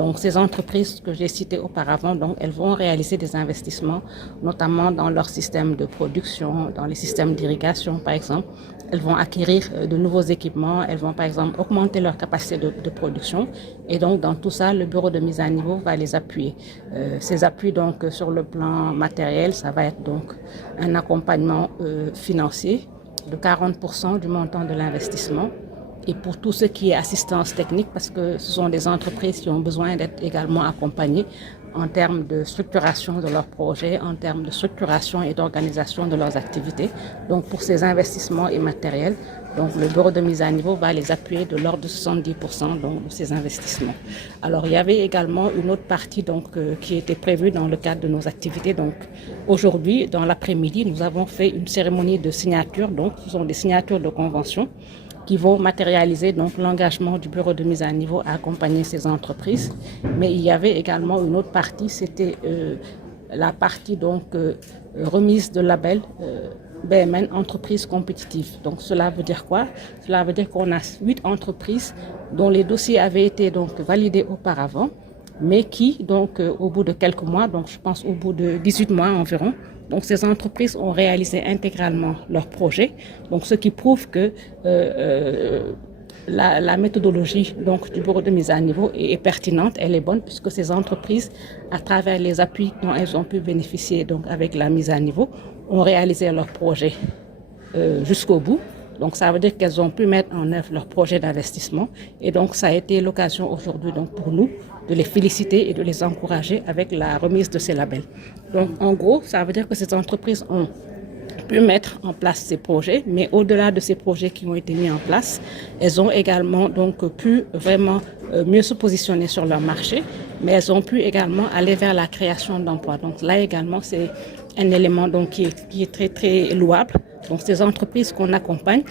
Donc ces entreprises que j'ai citées auparavant, donc elles vont réaliser des investissements, notamment dans leur système de production, dans les systèmes d'irrigation par exemple. Elles vont acquérir de nouveaux équipements, elles vont par exemple augmenter leur capacité de production. Et donc dans tout ça, le bureau de mise à niveau va les appuyer. Ces appuis donc sur le plan matériel, ça va être donc un accompagnement financier de 40% du montant de l'investissement. Et pour tout ce qui est assistance technique, parce que ce sont des entreprises qui ont besoin d'être également accompagnées en termes de structuration de leurs projets, en termes de structuration et d'organisation de leurs activités. Donc pour ces investissements immatériels, donc le bureau de mise à niveau va les appuyer de l'ordre de 70% donc, de ces investissements. Alors il y avait également une autre partie donc, qui était prévue dans le cadre de nos activités. Donc aujourd'hui, dans l'après-midi, nous avons fait une cérémonie de signature. Donc ce sont des signatures de convention qui vont matérialiser donc l'engagement du bureau de mise à niveau à accompagner ces entreprises. Mais il y avait également une autre partie, c'était la partie donc remise de label BMN entreprise compétitive. Donc cela veut dire quoi? Cela veut dire qu'on a 8 entreprises dont les dossiers avaient été donc validés auparavant, mais qui donc au bout de quelques mois, donc je pense au bout de 18 mois environ, donc ces entreprises ont réalisé intégralement leur projet, donc ce qui prouve que la méthodologie donc, du bureau de mise à niveau est pertinente, elle est bonne, puisque ces entreprises, à travers les appuis dont elles ont pu bénéficier donc, avec la mise à niveau, ont réalisé leur projet jusqu'au bout. Donc ça veut dire qu'elles ont pu mettre en œuvre leur projet d'investissement. Et donc ça a été l'occasion aujourd'hui donc, pour nous de les féliciter et de les encourager avec la remise de ces labels. Donc en gros, ça veut dire que ces entreprises ont pu mettre en place ces projets, mais au-delà de ces projets qui ont été mis en place, elles ont également donc pu vraiment mieux se positionner sur leur marché, mais elles ont pu également aller vers la création d'emplois. Donc là également, c'est un élément donc, qui est très très louable. Donc ces entreprises qu'on accompagne,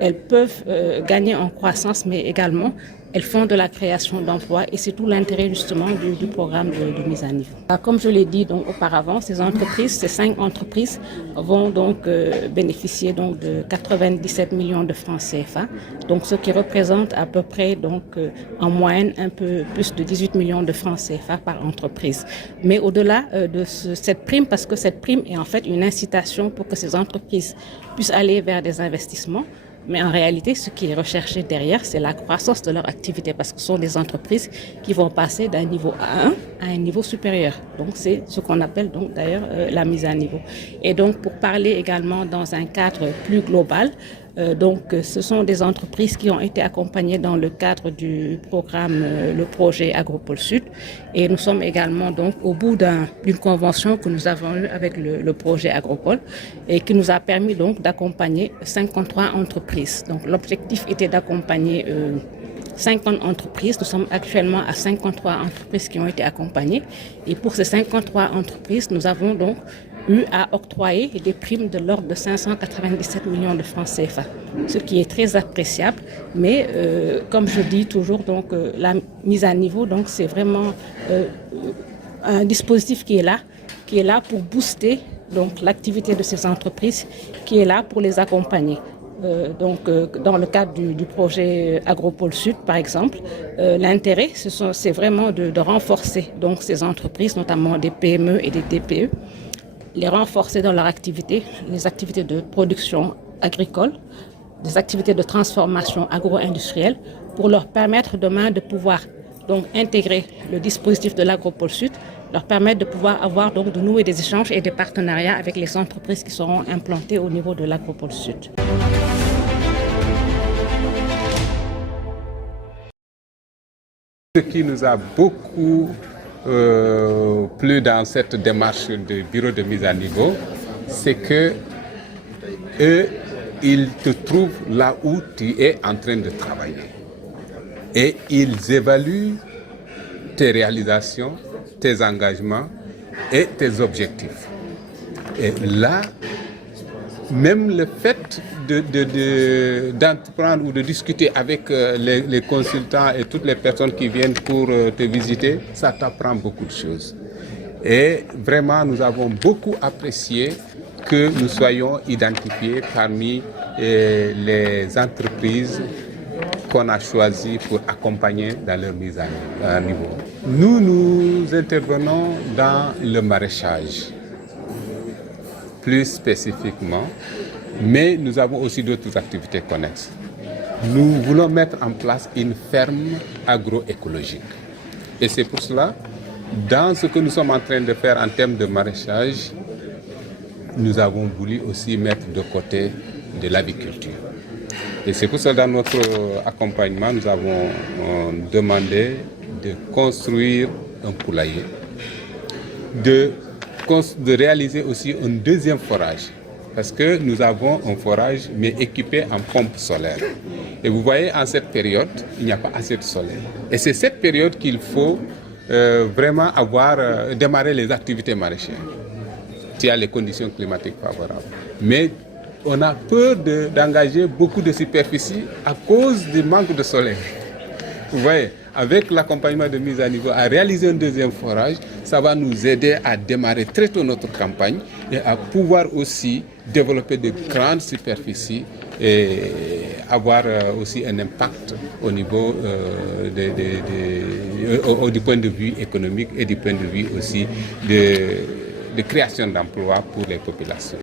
elles peuvent gagner en croissance, mais également elles font de la création d'emplois et c'est tout l'intérêt justement du programme de mise à niveau. Comme je l'ai dit donc auparavant, ces entreprises, ces 5 entreprises vont donc bénéficier donc de 97 millions de francs CFA, donc ce qui représente à peu près donc en moyenne un peu plus de 18 millions de francs CFA par entreprise. Mais au-delà de cette prime, parce que cette prime est en fait une incitation pour que ces entreprises puissent aller vers des investissements. Mais en réalité, ce qui est recherché derrière, c'est la croissance de leur activité parce que ce sont des entreprises qui vont passer d'un niveau A1 à un niveau supérieur. Donc, c'est ce qu'on appelle donc d'ailleurs la mise à niveau. Et donc, pour parler également dans un cadre plus global, donc, ce sont des entreprises qui ont été accompagnées dans le cadre du programme, le projet Agropole Sud. Et nous sommes également donc au bout d'une convention que nous avons eue avec le projet Agropole et qui nous a permis donc d'accompagner 53 entreprises. Donc, l'objectif était d'accompagner 50 entreprises. Nous sommes actuellement à 53 entreprises qui ont été accompagnées. Et pour ces 53 entreprises, nous avons donc eu à octroyer des primes de l'ordre de 597 millions de francs CFA, ce qui est très appréciable. Mais comme je dis toujours, donc, la mise à niveau, donc, c'est vraiment un dispositif qui est là pour booster donc, l'activité de ces entreprises, qui est là pour les accompagner. Donc, dans le cadre du projet Agropole Sud, par exemple, l'intérêt, c'est vraiment de renforcer donc, ces entreprises, notamment des PME et des TPE, les renforcer dans leur activité, les activités de production agricole, des activités de transformation agro-industrielle, pour leur permettre demain de pouvoir donc, intégrer le dispositif de l'Agropole Sud, leur permettre de pouvoir avoir donc, de nouer des échanges et des partenariats avec les entreprises qui seront implantées au niveau de l'Agropole Sud. Ce qui nous a beaucoup plu dans cette démarche de bureau de mise à niveau, c'est que eux, ils te trouvent là où tu es en train de travailler. Et ils évaluent tes réalisations, tes engagements et tes objectifs. Et là, même le fait d'entreprendre ou de discuter avec les consultants et toutes les personnes qui viennent pour te visiter, ça t'apprend beaucoup de choses. Et vraiment, nous avons beaucoup apprécié que nous soyons identifiés parmi les entreprises qu'on a choisis pour accompagner dans leur mise à niveau. Nous intervenons dans le maraîchage, plus spécifiquement, mais nous avons aussi d'autres activités connexes. Nous voulons mettre en place une ferme agroécologique. Et c'est pour cela, dans ce que nous sommes en train de faire en termes de maraîchage, nous avons voulu aussi mettre de côté de l'aviculture. Et c'est pour cela, dans notre accompagnement, nous avons demandé de construire un poulailler, de réaliser aussi un deuxième forage. Parce que nous avons un forage, mais équipé en pompe solaire. Et vous voyez, en cette période, il n'y a pas assez de soleil. Et c'est cette période qu'il faut vraiment démarrer les activités maraîchères. Il y a les conditions climatiques favorables. Mais on a peur d'engager beaucoup de superficie à cause du manque de soleil. Vous voyez, avec l'accompagnement de mise à niveau, à réaliser un deuxième forage, ça va nous aider à démarrer très tôt notre campagne et à pouvoir aussi développer de grandes superficies et avoir aussi un impact au niveau du point de vue économique et du point de vue aussi de création d'emplois pour les populations.